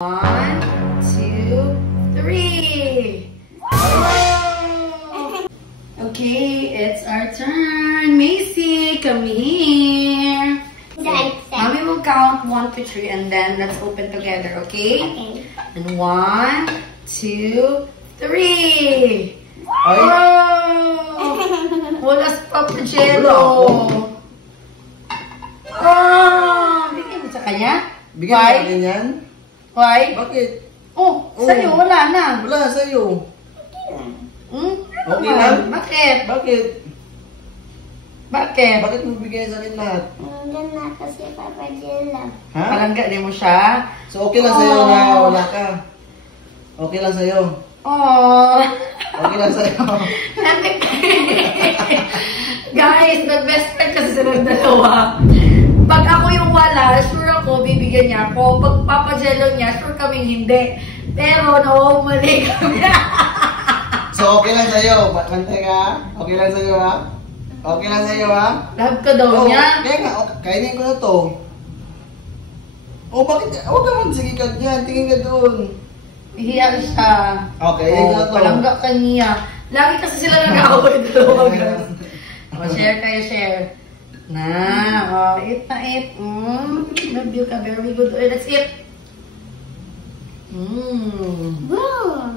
1, 2, 3. Oh. Okay, it's our turn. Macy, come here. Mommy will count 1 to 3 and then let's open together, okay? Okay. And 1, 2, 3. Oh! Wala sa Papa Jello. Oh! Bigyan mo sa kanya? Bigyan natin yan? Why? Bakit? Oh, sa'yo, wala na. Wala sa'yo. Hmm? Okay lang? Bakit? Bakit? Bakit? Bakit mo bigay sa akin lahat? Nandiyan na kasi Papa Jello. Ha? Palangga din mo siya? So okay lang sa'yo na wala ka? Okay lang sa'yo? Oh. Okay lang sa'yo? Guys, the best friend kasi silang dalawa. Pag ako yung wala, sure ako, bibigyan niya ako. Pag Papa Jello niya, sure kaming hindi. Pero, mali kami. So okay lang sa'yo? Bantay ka? Okay lang sa'yo ha? Okay lang sa'yo ha? Love ko daw Oh, niya. kaya nga, okay, kainin ko na to. Oh, bakit? Huwag ka magsigig ka dyan. Tingin ka doon. Hiya siya. Okay, Oh, yun na to. palangga ka niya. Lagi kasi sila nag-away dalawa. Share kayo, share. Eat na eat. Love you ka. Very good. Let's eat. Wow!